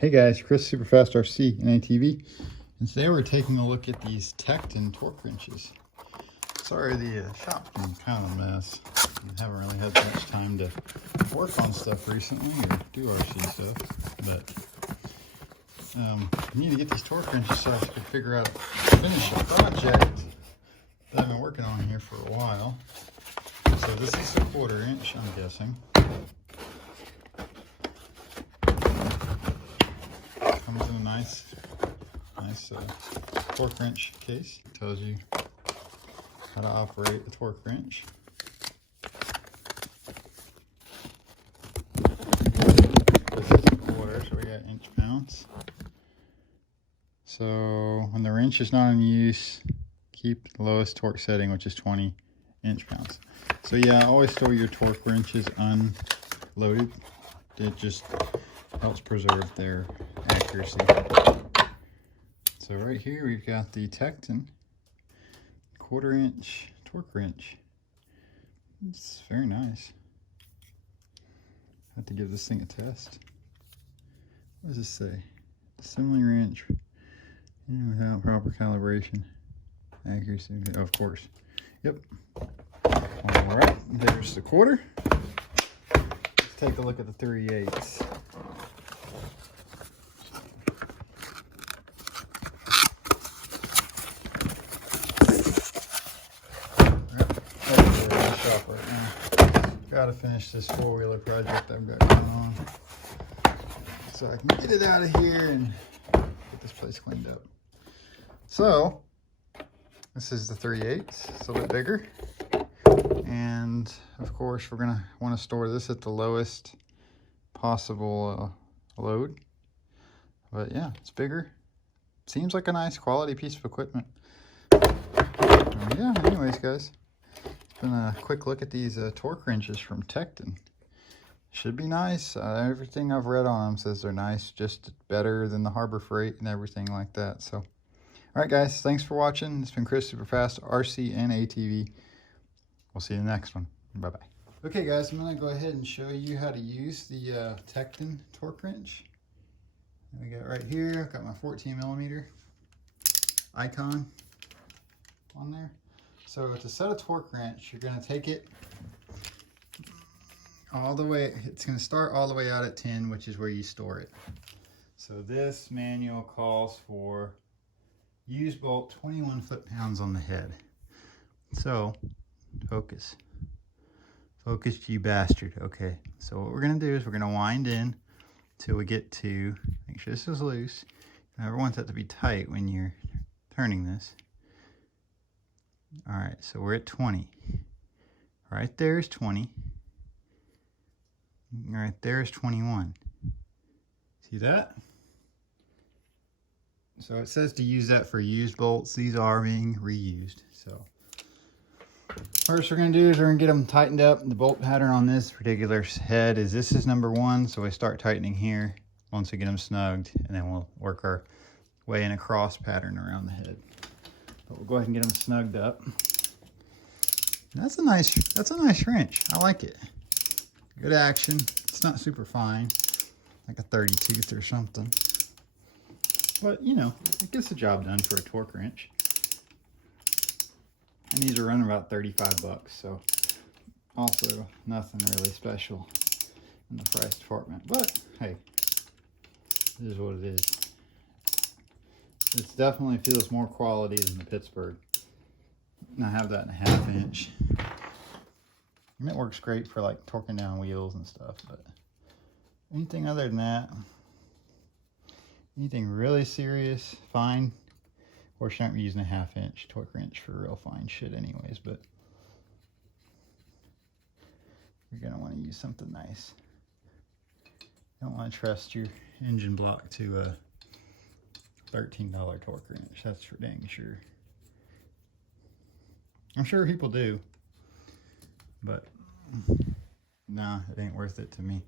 Hey guys, Chris Superfast RC and ATV, and today we're taking a look at these Tekton torque wrenches. Sorry, the shop's been kind of a mess. I haven't really had much time to work on stuff recently or do RC stuff, but I need to get these torque wrenches so I can figure out finish a project that I've been working on here for a while. So this is a 1/4 inch, I'm guessing. Comes in a nice torque wrench case. It tells you how to operate a torque wrench. This is a 1/4, so we got inch pounds. So when the wrench is not in use, keep the lowest torque setting, which is 20 inch pounds. So yeah, always store your torque wrenches unloaded. It just helps preserve their accuracy. So right here we've got the Tekton 1/4 inch torque wrench. It's very nice. I have to give this thing a test. What does this say? Assembly wrench without proper calibration. Accuracy, oh, of course. Yep. All right, there's the 1/4. Let's take a look at the 3/8. Gotta finish this 4-wheeler project I've got going on, so I can get it out of here and get this place cleaned up. So this is the 3/8. It's a little bit bigger, and of course we're gonna want to store this at the lowest possible load. But yeah, it's bigger. Seems like a nice quality piece of equipment. Yeah, anyways guys, been a quick look at these torque wrenches from Tekton. Should be nice. Everything I've read on them says they're nice, just better than the Harbor Freight and everything like that. So, all right guys, thanks for watching. It's been Chris Superfast RC and ATV. We'll see you in the next one. Bye bye. Okay guys, I'm gonna go ahead and show you how to use the Tekton torque wrench. We got right here. I've got my 14mm icon on there. So to set a torque wrench, you're going to take it all the way, it's going to start all the way out at 10, which is where you store it. So this manual calls for use bolt 21 foot-pounds on the head. So focus, you bastard. Okay, so what we're going to do is we're going to wind in till we get to, make sure this is loose. You never want that to be tight when you're turning this. All right, so we're at 20. Right there is 20. Right there is 21. See that? So it says to use that for used bolts. These are being reused. So first we're going to do is we're going to get them tightened up. The bolt pattern on this particular head is this is number 1. So we start tightening here once we get them snugged, and then we'll work our way in a cross pattern around the head. But we'll go ahead and get them snugged up. That's a nice wrench. I like it. Good action. It's not super fine, like a 30-tooth or something. But you know, it gets the job done for a torque wrench. And these are running about 35 bucks, so also nothing really special in the price department. But hey, it is what it is. It definitely feels more quality than the Pittsburgh. And I have that in a 1/2 inch. And it works great for like torquing down wheels and stuff, but anything other than that, anything really serious, fine. Of course, you're not using a 1/2 inch torque wrench for real fine shit anyways, but you're gonna want to use something nice. You don't want to trust your engine block to a $13 torque wrench, that's for dang sure. I'm sure people do, but nah, it ain't worth it to me.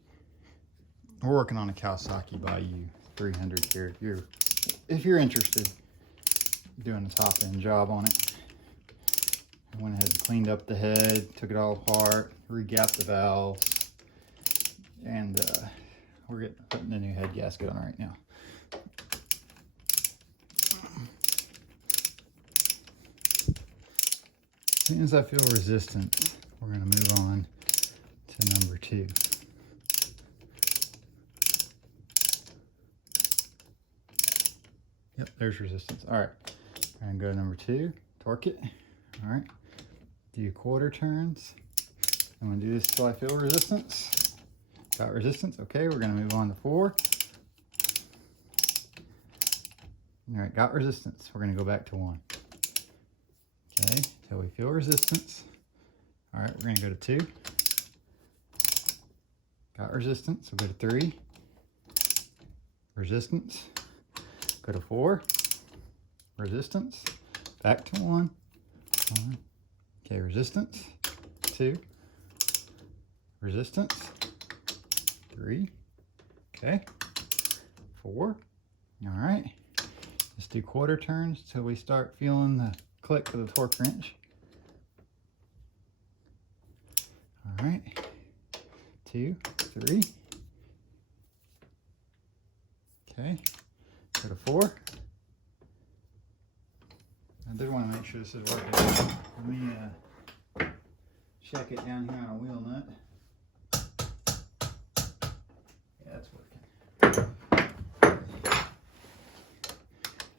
We're working on a Kawasaki Bayou 300 here. If you're interested, doing a top-end job on it. I went ahead and cleaned up the head, took it all apart, regapped the valves, and we're putting the new head gasket on right now. As soon as I feel resistance, we're going to move on to number 2. Yep, there's resistance. All right, I'm going to go number 2, torque it. All right, do quarter turns. I'm going to do this till I feel resistance. Got resistance. Okay, we're going to move on to 4. All right, got resistance. We're going to go back to 1. Okay, till we feel resistance. All right, we're going to go to 2. Got resistance. We'll go to 3. Resistance. Go to 4. Resistance. Back to 1. 1. Okay, resistance. 2. Resistance. 3. Okay. 4. All right. Just do quarter turns till we start feeling the click of the torque wrench. All right. 2, 3. Okay. Go to 4. I did want to make sure this is working. Let me check it down here on a wheel nut. Yeah, it's working.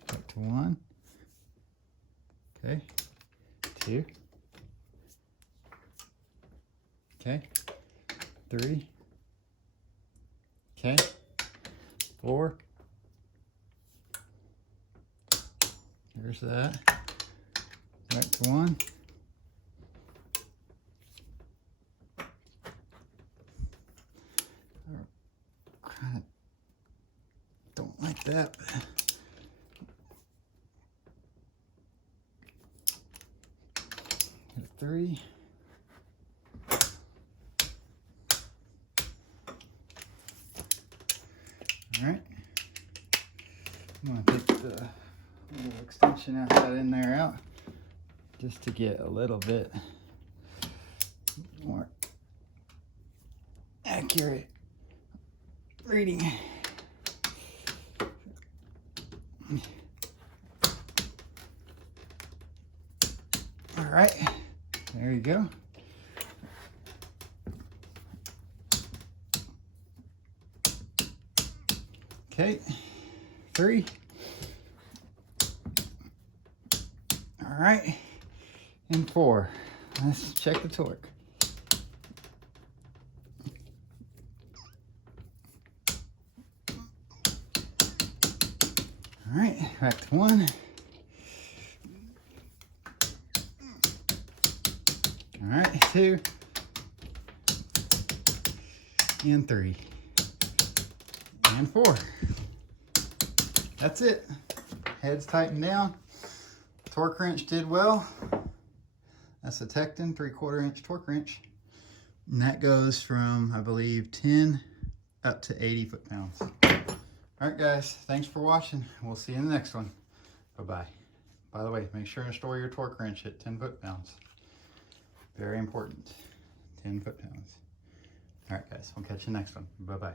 Back to 1. Okay. 2. Okay. 3. Okay. 4. There's that. Back to 1. I don't like that. Go to 3. All right. I'm going to take the little extension out that in there out just to get a little bit more accurate reading. All right, there you go. Okay, 3. All right, and 4. Let's check the torque. All right, back to 1. All right, 2. And 3. And 4. That's it. Head's tightened down. Torque wrench did well. That's a Tekton 3/4 inch torque wrench. And that goes from, I believe, 10 up to 80 foot-pounds. All right, guys, thanks for watching. We'll see you in the next one. Bye-bye. By the way, make sure to store your torque wrench at 10 foot-pounds. Very important, 10 foot-pounds. All right, guys, we'll catch you next one. Bye-bye.